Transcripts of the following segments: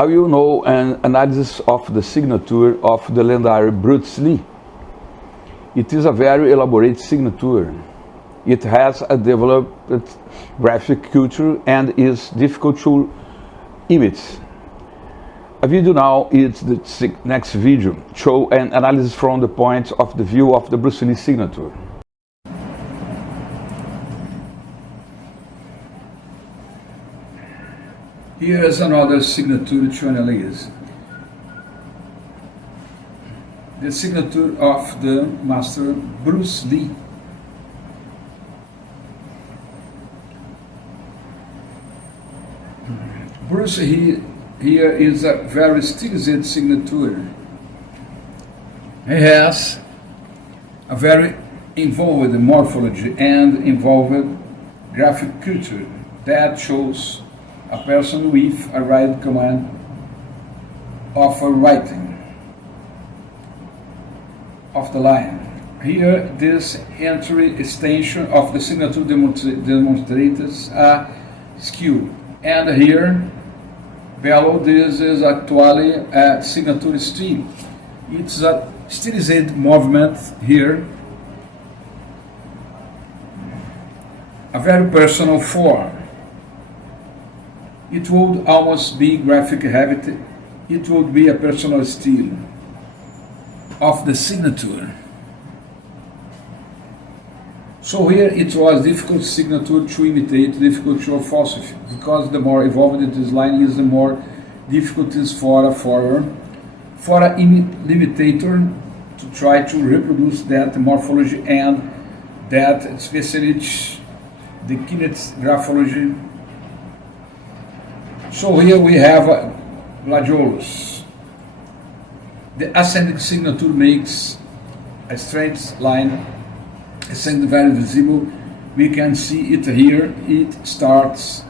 I will know an analysis of the signature of the legendary Bruce Lee. It is a very elaborate signature. It has a developed graphic culture and is difficult to imitate. A video now is the next video, show an analysis from the point of the view of the Bruce Lee signature. Here is another signature to analyze. The signature of the master Bruce Lee. Bruce here is a very stylized signature. He has a very involved morphology and involved graphic culture that shows a person with a right command of a writing of the line. Here, this entry extension of the signature demonstrates a skill, and here below this is actually a signature style. It's a stylized movement here, a very personal form. It would almost be graphic heavy. It would be a personal style of the signature. So here it was difficult signature to imitate, difficult to falsify, because the more evolved this line is, the more difficult it is for an imitator to try to reproduce that morphology and that, especially the kinetic graphology. So here we have gladiolus. The ascending signature makes a straight line, ascending very visible. We can see it here. It starts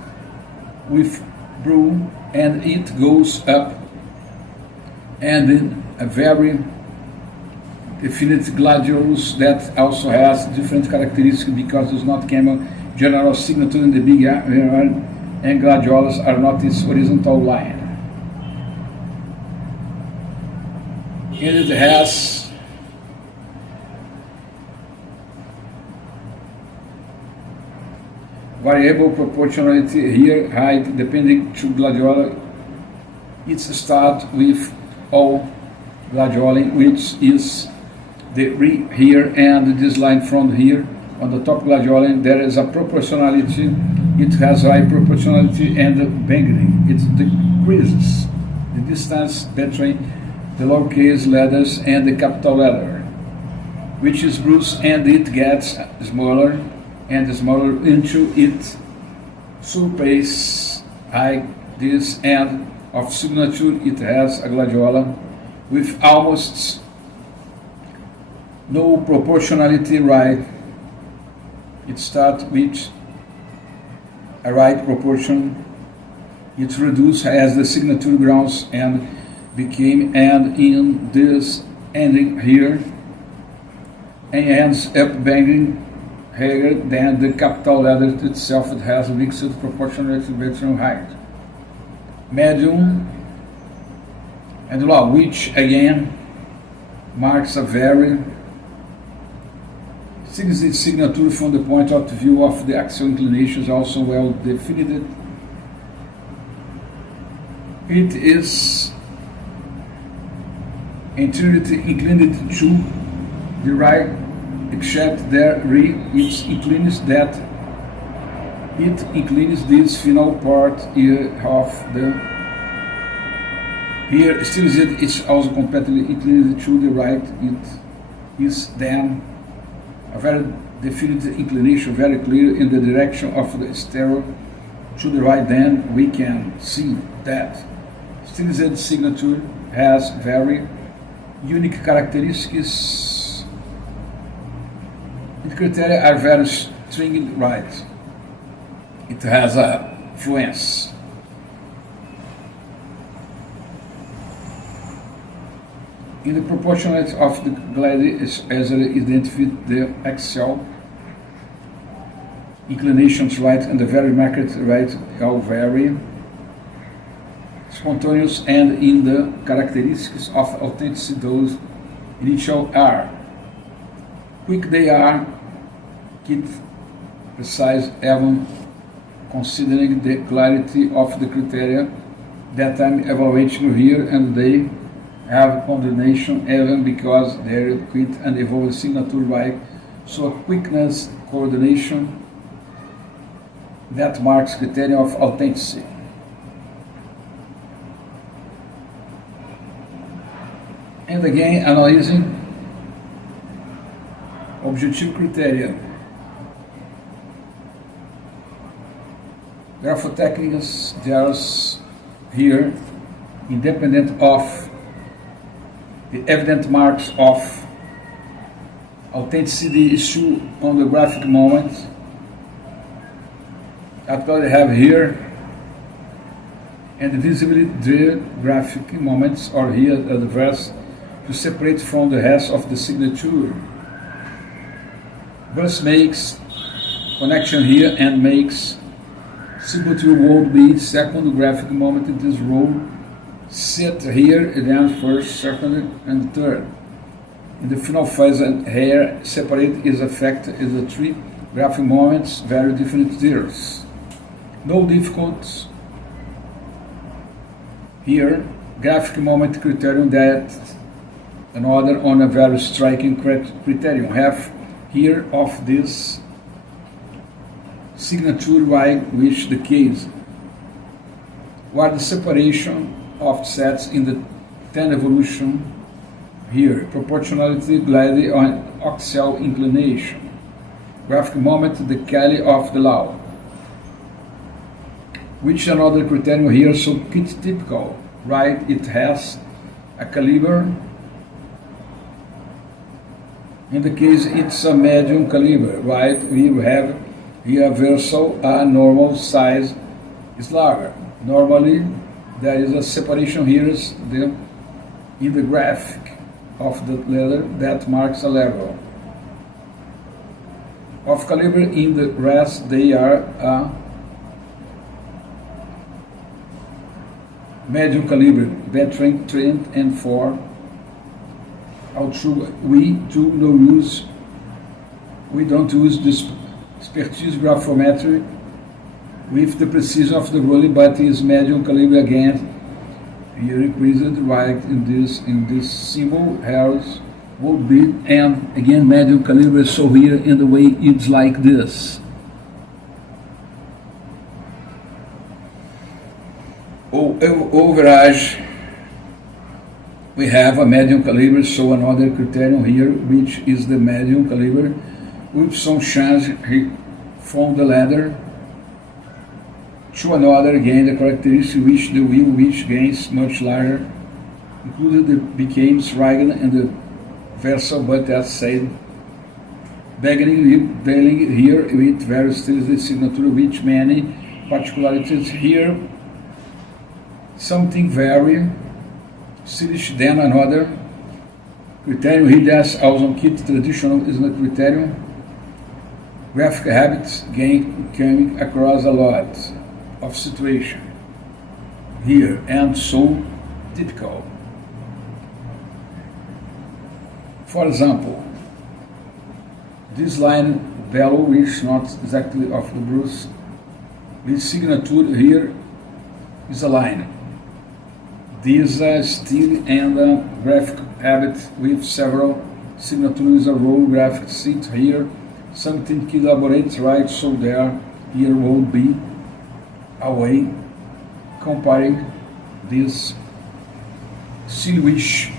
with blue and it goes up, and then a very definite gladiolus that also has different characteristics because it's not camel general signature in the big area, and gladiolus are not this horizontal line. And it has variable proportionality here, height, depending to gladiolus. It starts with all gladioli, which is the re here, and this line from here on the top gladioli. There is a proportionality. It has high proportionality and bending. It decreases the distance between the lowercase letters and the capital letter, which is Bruce, and it gets smaller and smaller until it surpasses this end of signature. It has a gladiola with almost no proportionality right. It starts with a right proportion. It reduces as the signature grounds and became, and in this ending here, and ends up bending higher than the capital letter itself. It has mixed proportionality between height, medium, and low, which again marks a very signature from the point of view of the axial inclinations, also well defined. It is entirely inclined to the right, except there it inclines that it inclines this final part here of the here still it's also completely inclined to the right. It is then a very definite inclination, very clear in the direction of the stereo to the right. Then we can see that stylized signature has very unique characteristics. The criteria are very stringent right. It has a fluence. In the proportionality of the glide as identified the axial inclinations right and the very marked right all vary. spontaneous, and in the characteristics of authenticity those initial are. Quick they are, keep precise even considering the clarity of the criteria that I'm evaluating here, and they have coordination even because they're quick and evolve signature right. So quickness, coordination, that marks criteria of authenticity. And again, analyzing objective criteria. Graphotechnics, there's here, independent of the evident marks of authenticity issue on the graphic moment. After I have here, and visibly the graphic moments are here at the verse to separate from the rest of the signature. Verse makes connection here and makes signature word be second graphic moment in this row set here and then first, second, and third. In the final phase and here separate is effect is the three graphic moments very different zeros. No difficult here graphic moment criterion that another on a very striking criterion have here of this signature right which the case where the separation of sets in the 10 evolution here proportionality glide on axial inclination graphic moment the Kelly of the law which another criterion here so it's typical right it has a caliber. In the case it's a medium caliber, right? We have here versal, a normal size is larger. Normally there is a separation here in the graphic of the letter that marks a level. Of caliber in the rest they are a medium caliber, between 3 and 4. Although we don't use this expertise graphometry with the precision of the ruling, but is medium caliber again. Here increased right in this symbol hairs would be and again medium caliber, so here in the way it's like this. Overage we have a medium caliber, so another criterion here which is the medium caliber with some change from the letter to another again the characteristic which the wheel which gains much larger included the became Reagan and the versal, but as said beginning dealing here with various styles the signature which many particularities here something very stylish than another criterion here that's also kit traditional is the criterion graphic habits gain coming across a lot of situation here and so typical. For example, this line below which not exactly of the Bruce this signature here is a line. This style and graphic habit with several signatures a row graphic sheet here something elaborates right, so there here will be a way comparing this silhouette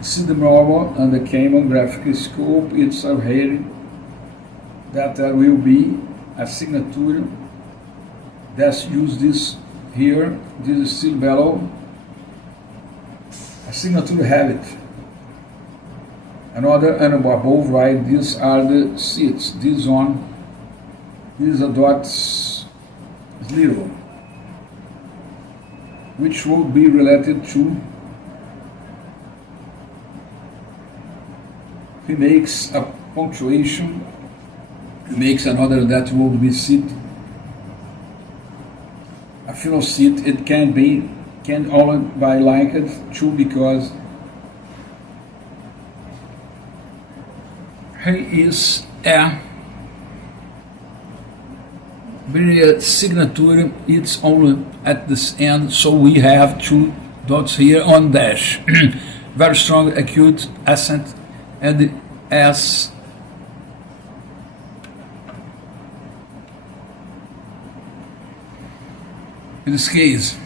see the normal and the Cayman graphic scope. It's a here that there will be a signature that's use this here, this is still below a signature habit. Another and above right, these are the seats. This one, this is a dot zero, which would be related to he makes a punctuation, he makes another that would be seat a phenocyte, it can only be linked to because he is a very signature. It's only at this end, so we have two dots here on dash. Very strong acute accent and S. In this case,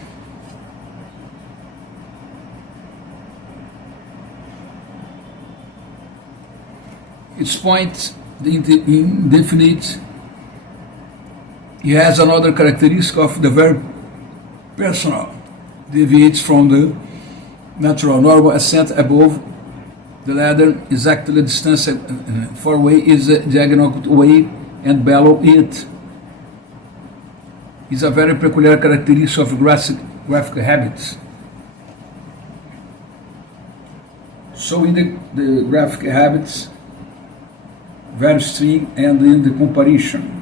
its point, the indefinite, he has another characteristic of the verb personal, deviates from the natural normal accent above the ladder, exactly the distance far away is the diagonal way, and below it is a very peculiar characteristic of graphic habits. So in the graphic habits, verb string and in the comparison.